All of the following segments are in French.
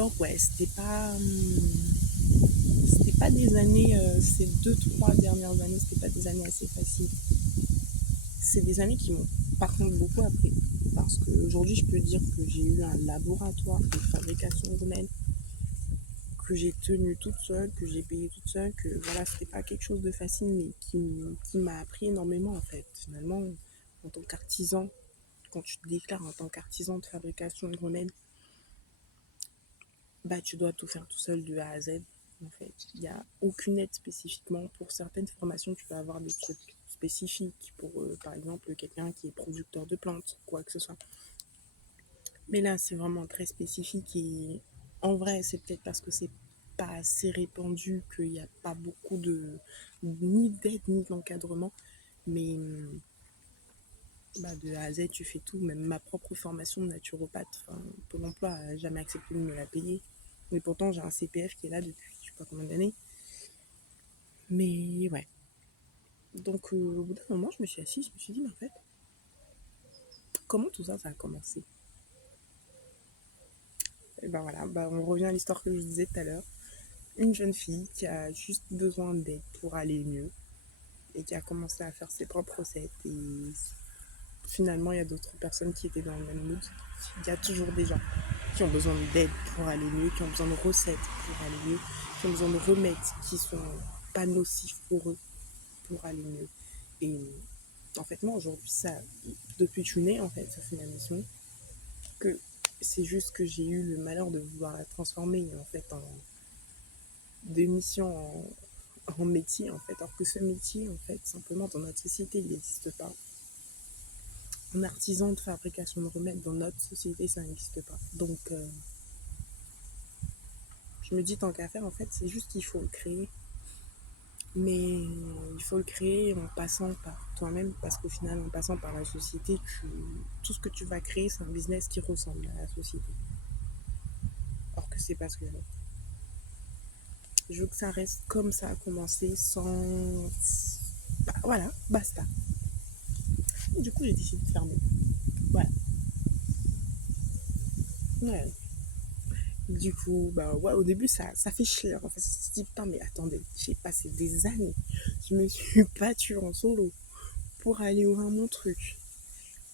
Donc ouais, c'était pas des années, ces 2, 3 dernières années, c'était pas des années assez faciles. C'est des années qui m'ont par contre beaucoup appris. Parce qu'aujourd'hui, je peux dire que j'ai eu un laboratoire de fabrication humaine que j'ai tenu toute seule, que j'ai payé toute seule, que voilà, c'était pas quelque chose de facile, mais qui m'a appris énormément en fait. Finalement, en tant qu'artisan, quand tu te déclares en tant qu'artisan de fabrication de remèdes, bah tu dois tout faire tout seul de A à Z. En fait, il n'y a aucune aide spécifiquement. Pour certaines formations, tu peux avoir des trucs spécifiques pour, par exemple, quelqu'un qui est producteur de plantes, quoi que ce soit. Mais là, c'est vraiment très spécifique et en vrai, c'est peut-être parce que c'est pas assez répandu qu'il n'y a pas beaucoup de ni d'aide ni d'encadrement. Mais bah, de A à Z, tu fais tout. Même ma propre formation de naturopathe, enfin, Pôle emploi n'a jamais accepté de me la payer. Mais pourtant, j'ai un CPF qui est là depuis je sais pas combien d'années. Mais ouais. Donc, au bout d'un moment, je me suis assise, je me suis dit, mais en fait, comment tout ça, ça a commencé? Et ben voilà, bah, on revient à l'histoire que je disais tout à l'heure. Une jeune fille qui a juste besoin d'aide pour aller mieux et qui a commencé à faire ses propres recettes. Et finalement, il y a d'autres personnes qui étaient dans le même mood. Il y a toujours des gens qui ont besoin d'aide pour aller mieux, qui ont besoin de recettes pour aller mieux, qui ont besoin de remèdes qui sont pas nocifs pour eux pour aller mieux. Et en fait, moi, aujourd'hui, ça, depuis que je suis née, en fait, ça c'est ma mission, que c'est juste que j'ai eu le malheur de vouloir la transformer, en fait, de mission en métier, en fait. Alors que ce métier, en fait, simplement, dans notre société, il n'existe pas. Un artisan de fabrication de remèdes dans notre société, ça n'existe pas. Donc, je me dis, tant qu'à faire, en fait, c'est juste qu'il faut le créer. Mais il faut le créer en passant par toi-même, parce qu'au final, en passant par la société, tout ce que tu vas créer, c'est un business qui ressemble à la société. Or que c'est pas ce que je veux. Je veux que ça reste comme ça a commencé, sans... Bah, voilà, basta. Du coup, j'ai décidé de fermer. Voilà. Ouais. Du coup, bah ouais, au début, ça fait chier. En fait, je me dis, putain, mais attendez, j'ai passé des années. Je me suis battue en solo pour aller ouvrir mon truc.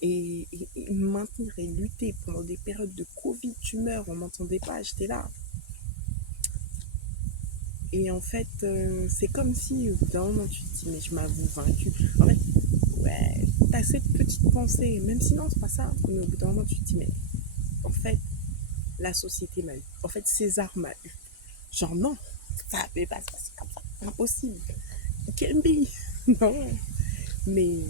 Et maintenir et lutter pendant des périodes de Covid, tu meurs, on m'entendait pas, j'étais là. Et en fait, c'est comme si au bout d'un moment tu te dis, mais je m'avoue vaincu. En fait, ouais, t'as cette petite pensée, même si non, c'est pas ça, mais au bout d'un moment tu te dis, mais en fait, la société m'a eu. En fait, César m'a eu. Genre, non, ça ne peut pas se passer comme ça. Impossible. Quel pays. Non. Mais,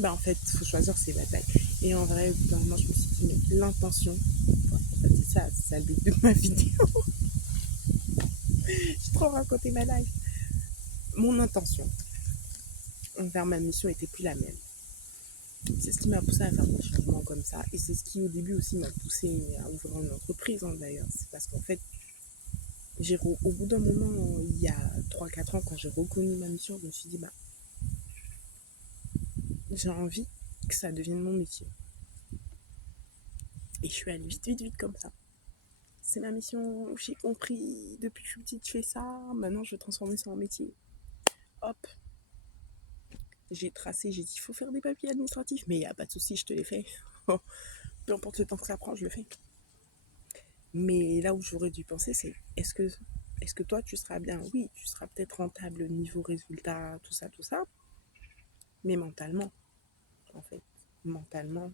bah, en fait, il faut choisir ses batailles. Et en vrai, au bout d'un moment, je me suis dit, mais l'intention, en fait, c'est ça le but de ma vidéo. J'ai trop raconté ma life. Mon intention envers ma mission était plus la même. C'est ce qui m'a poussé à faire des changements comme ça. Et c'est ce qui, au début aussi, m'a poussé à ouvrir une entreprise, hein, d'ailleurs. C'est parce qu'en fait, au bout d'un moment, il y a 3, 4 ans, quand j'ai reconnu ma mission, je me suis dit, bah, j'ai envie que ça devienne mon métier. Et je suis allée vite, vite, vite comme ça. C'est ma mission, j'ai compris, depuis que je suis petite, je fais ça, maintenant je vais transformer ça en métier. Hop, j'ai tracé, j'ai dit, il faut faire des papiers administratifs, mais il n'y a pas de souci, je te les fais. Peu importe le temps que ça prend, je le fais. Mais là où j'aurais dû penser, c'est est-ce que toi, tu seras bien? Oui, tu seras peut-être rentable niveau résultat, tout ça, mais mentalement, en fait, mentalement,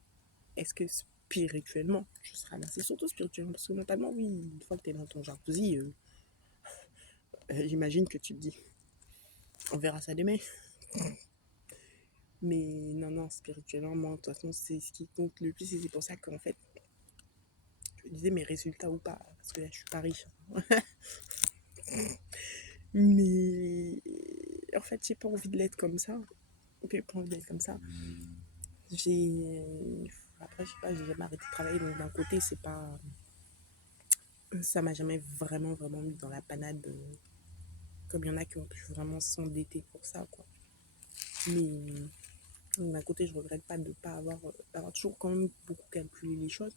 est-ce que spirituellement, je serai là? C'est surtout spirituellement, parce que mentalement, oui, une fois que tu es dans ton jacuzzi, j'imagine que tu te dis, on verra ça demain. Mais non, non, spirituellement, moi, de toute façon, c'est ce qui compte le plus, et c'est pour ça qu'en fait, je me disais mes résultats ou pas, parce que là, je suis pas riche. Mais en fait, j'ai pas envie de l'être comme ça. J'ai pas envie d'être comme ça. J'ai. Après, je sais pas, j'ai jamais arrêté de travailler, donc d'un côté, c'est pas. Ça m'a jamais vraiment, vraiment mis dans la panade, comme il y en a qui ont pu vraiment s'endetter pour ça, quoi. Mais d'un côté, je regrette pas de pas avoir, d'avoir toujours quand même beaucoup calculé les choses.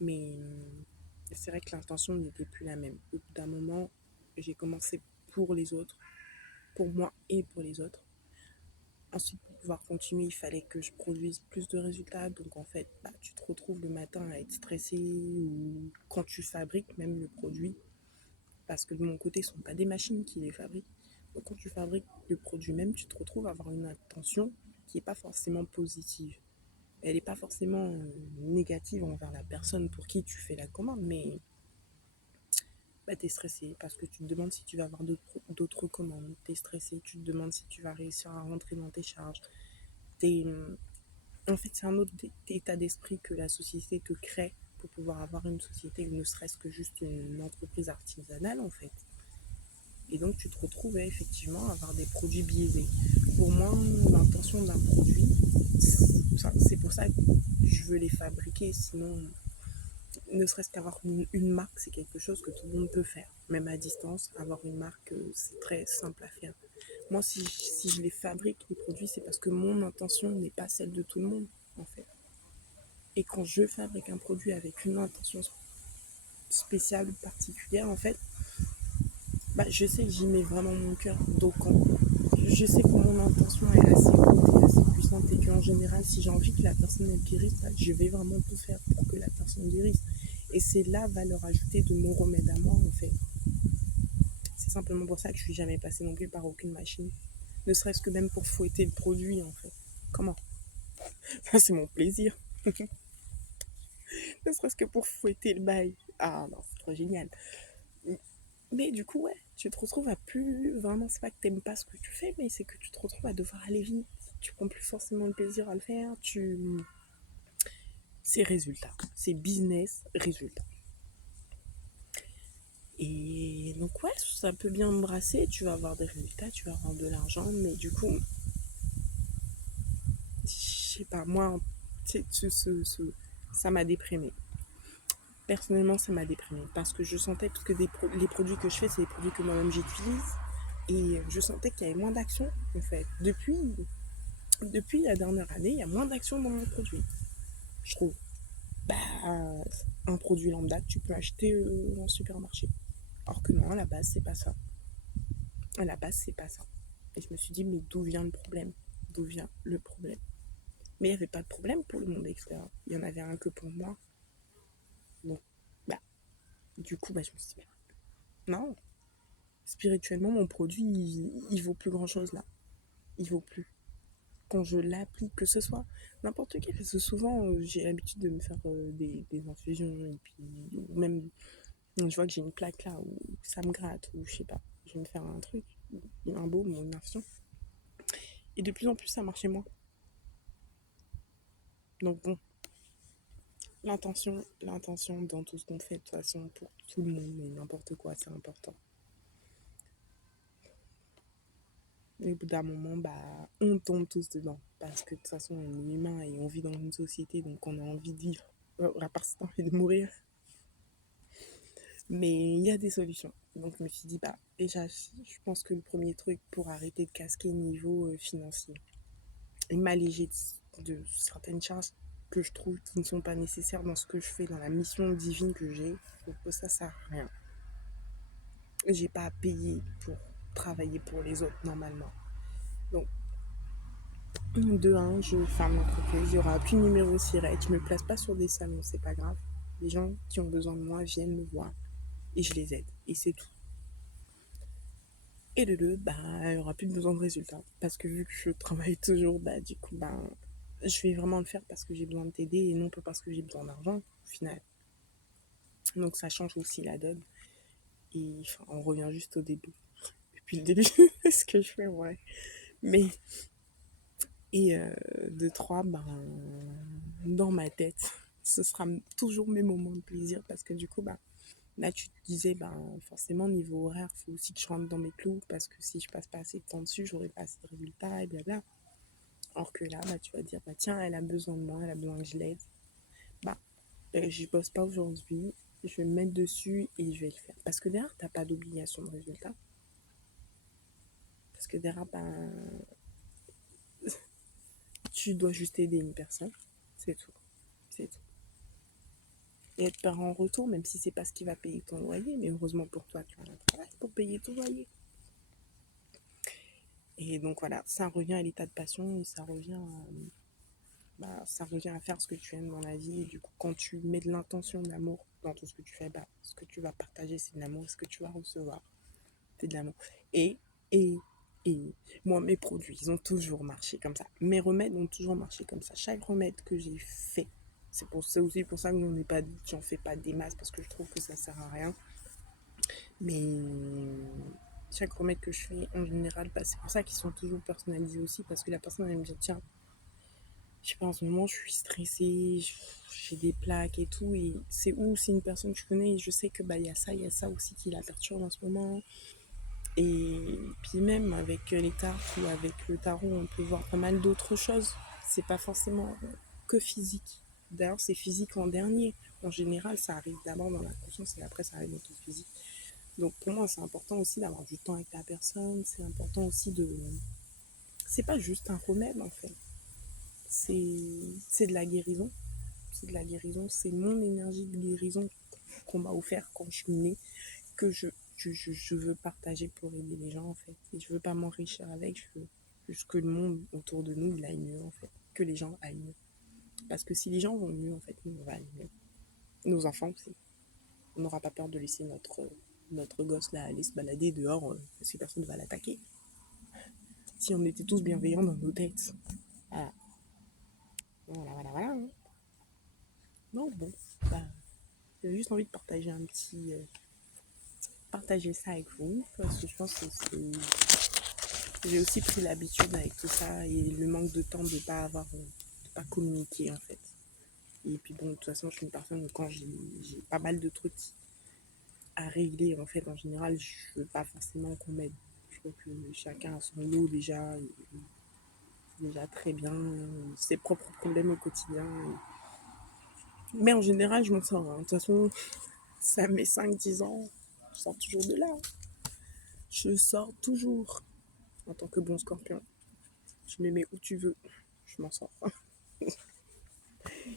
Mais c'est vrai que l'intention n'était plus la même. Au bout d'un moment, j'ai commencé pour les autres, pour moi et pour les autres. Ensuite, pour pouvoir continuer, il fallait que je produise plus de résultats. Donc, en fait, tu te retrouves le matin à être stressé ou quand tu fabriques même le produit. Parce que de mon côté, ce ne sont pas des machines qui les fabriquent. Donc, quand tu fabriques le produit même, tu te retrouves à avoir une intention qui n'est pas forcément positive. Elle n'est pas forcément négative envers la personne pour qui tu fais la commande, mais tu es stressé parce que tu te demandes si tu vas avoir d'autres commandes. Tu es stressé, tu te demandes si tu vas réussir à rentrer dans tes charges. T'es, En fait, c'est un autre état d'esprit que la société te crée pour pouvoir avoir une société, ne serait-ce que juste une entreprise artisanale, en fait. Et donc, tu te retrouves effectivement à avoir des produits biaisés. Pour moi, l'intention d'un produit, c'est pour ça que je veux les fabriquer. Sinon, ne serait-ce qu'avoir une marque, c'est quelque chose que tout le monde peut faire. Même à distance, avoir une marque, c'est très simple à faire. Moi, si je les fabrique, les produits, c'est parce que mon intention n'est pas celle de tout le monde, en fait. Et quand je fabrique un produit avec une intention spéciale ou particulière, en fait, je sais que j'y mets vraiment mon cœur. Donc, je sais que mon intention est assez haute et assez puissante et qu'en général, si j'ai envie que la personne elle guérisse, je vais vraiment tout faire pour que la personne guérisse. Et c'est la valeur ajoutée de mon remède à moi, en fait. C'est simplement pour ça que je suis jamais passée non plus par aucune machine. Ne serait-ce que même pour fouetter le produit, en fait. Comment? Ça, c'est mon plaisir. Ne serait-ce que pour fouetter le bail. Ah non, c'est trop génial. Mais du coup, ouais, tu te retrouves à plus. Vraiment, c'est pas que t'aimes pas ce que tu fais, mais c'est que tu te retrouves à devoir aller vite. Tu prends plus forcément le plaisir à le faire. C'est résultat. C'est business, résultat. Et donc, ouais, ça peut bien me brasser. Tu vas avoir des résultats, tu vas avoir de l'argent, mais du coup, je sais pas, moi, ça m'a déprimé. Personnellement, ça m'a déprimé parce que je sentais que les produits que je fais, c'est des produits que moi-même j'utilise. Et je sentais qu'il y avait moins d'action, en fait. Depuis la dernière année, il y a moins d'action dans mon produit, je trouve. Bah, un produit lambda que tu peux acheter en supermarché. Alors que non, à la base, c'est pas ça. À la base, c'est pas ça. Et je me suis dit, mais d'où vient le problème? D'où vient le problème? Mais il n'y avait pas de problème pour le monde extérieur. Il y en avait un que pour moi. Donc, bah, du coup, je me suis dit, non, spirituellement, mon produit, il vaut plus grand chose là. Il vaut plus. Quand je l'applique, que ce soit n'importe quel, parce que souvent, j'ai l'habitude de me faire des infusions, et puis, ou même, je vois que j'ai une plaque là, où ça me gratte, ou je sais pas, je vais me faire un truc, un baume ou une infusion. Et de plus en plus, ça marche chez moi. Donc bon, l'intention dans tout ce qu'on fait, de toute façon, pour tout le monde, mais n'importe quoi, c'est important. Et au bout d'un moment, on tombe tous dedans. Parce que de toute façon, on est humain et on vit dans une société, donc on a envie de vivre. À part si t'as envie de mourir. Mais il y a des solutions. Donc je me suis dit, déjà, je pense que le premier truc pour arrêter de casquer niveau financier et m'alléger de certaines charges que je trouve qui ne sont pas nécessaires dans ce que je fais, dans la mission divine que j'ai, je trouve que ça sert à rien. J'ai pas à payer pour travailler pour les autres normalement. Donc, de un, je ferme l'entreprise, il n'y aura plus de numéro SIRET, je me place pas sur des salons, c'est pas grave. Les gens qui ont besoin de moi viennent me voir et je les aide. Et c'est tout. Et de deux, il n'y aura plus besoin de résultats. Parce que vu que je travaille toujours, du coup, je vais vraiment le faire parce que j'ai besoin de t'aider et non pas parce que j'ai besoin d'argent, au final. Donc ça change aussi la donne. Et enfin, on revient juste au début. Depuis le début, ce que je fais, ouais. Mais, et de trois, dans ma tête, ce sera toujours mes moments de plaisir parce que du coup, là, tu te disais, forcément, niveau horaire, il faut aussi que je rentre dans mes clous parce que si je passe pas assez de temps dessus, j'aurai pas assez de résultats et blabla. Or que là, tu vas dire, tiens, elle a besoin de moi, elle a besoin que je l'aide. Je bosse pas aujourd'hui, je vais me mettre dessus et je vais le faire. Parce que derrière, t'as pas d'obligation de résultat. Parce que derrière, tu dois juste aider une personne. C'est tout. C'est tout. et être parent en retour, même si c'est pas ce qui va payer ton loyer, mais heureusement pour toi, tu as un travail pour payer ton loyer. Et donc voilà, ça revient à l'état de passion et ça revient à faire ce que tu aimes dans la vie. Et du coup, quand tu mets de l'intention d'amour dans tout ce que tu fais, ce que tu vas partager, c'est de l'amour. Ce que tu vas recevoir, c'est de l'amour. Et, et, et, moi, mes produits, ils ont toujours marché comme ça. Mes remèdes ont toujours marché comme ça. Chaque remède que j'ai fait, c'est aussi pour ça que j'en fais pas des masses parce que je trouve que ça sert à rien. Mais chaque remède que je fais, en général, c'est pour ça qu'ils sont toujours personnalisés aussi parce que la personne, elle me dit, tiens, je sais pas, en ce moment, je suis stressée, j'ai des plaques et tout. Et c'est une personne que je connais et je sais que il y a ça aussi qui la perturbe en ce moment. Et puis même avec les cartes ou avec le tarot, on peut voir pas mal d'autres choses. C'est pas forcément que physique. D'ailleurs, c'est physique en dernier. En général, ça arrive d'abord dans la conscience et après, ça arrive dans ton physique. Donc pour moi, c'est important aussi d'avoir du temps avec la personne. C'est important aussi de... C'est pas juste un remède en fait. C'est de la guérison. C'est de la guérison. C'est mon énergie de guérison qu'on m'a offert quand je suis née, que je veux partager pour aider les gens en fait. Et je veux pas m'enrichir avec, je veux juste que le monde autour de nous il aille mieux en fait. Que les gens aillent mieux. Parce que si les gens vont mieux en fait, nous on va aller mieux. Nos enfants aussi. On n'aura pas peur de laisser notre gosse là aller se balader dehors parce que personne ne va l'attaquer. Si on était tous bienveillants dans nos têtes. Voilà. Voilà. Non, bon. Bah, j'avais juste envie de partager ça avec vous parce que je pense que j'ai aussi pris l'habitude avec tout ça et le manque de temps de pas communiquer en fait. Et puis bon, de toute façon, je suis une personne où quand j'ai pas mal de trucs à régler en fait, en général, je veux pas forcément qu'on m'aide. Je trouve que chacun a son lot déjà très bien, ses propres problèmes au quotidien. Mais en général, je m'en sors. De toute façon, ça met 5 10 ans, je sors toujours de là. Je sors toujours en tant que bon scorpion. Je me mets où tu veux, je m'en sors.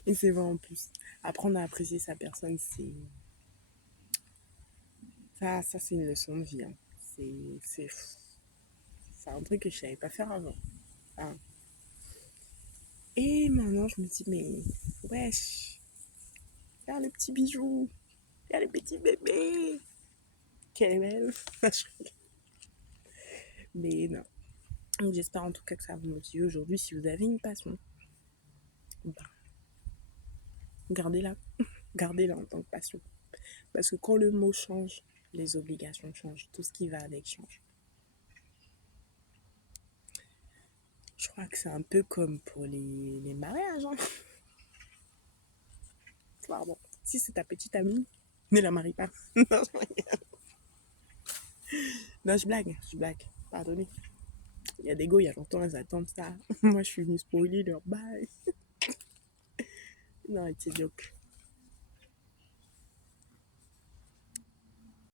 Et c'est vrai en plus. Apprendre à apprécier sa personne, ça c'est une leçon de vie. Hein. C'est un truc que je savais pas faire avant. Hein. Et maintenant, je me dis, mais wesh, regarde le petit bijou, regarde le petit bébé. Quelle est belle. Mais non. Donc, j'espère en tout cas que ça va vous motiver aujourd'hui. Si vous avez une passion, ben, gardez-la. Gardez-la en tant que passion. Parce que quand le mot change, les obligations changent. Tout ce qui va avec change. Je crois que c'est un peu comme pour les mariages. Hein. Pardon. Si c'est ta petite amie, ne la marie pas. Non, je blague. Pardonnez. Il y a des gars, il y a longtemps, elles attendent ça. Moi, je suis venue spoiler leur bail. Non, it's a joke.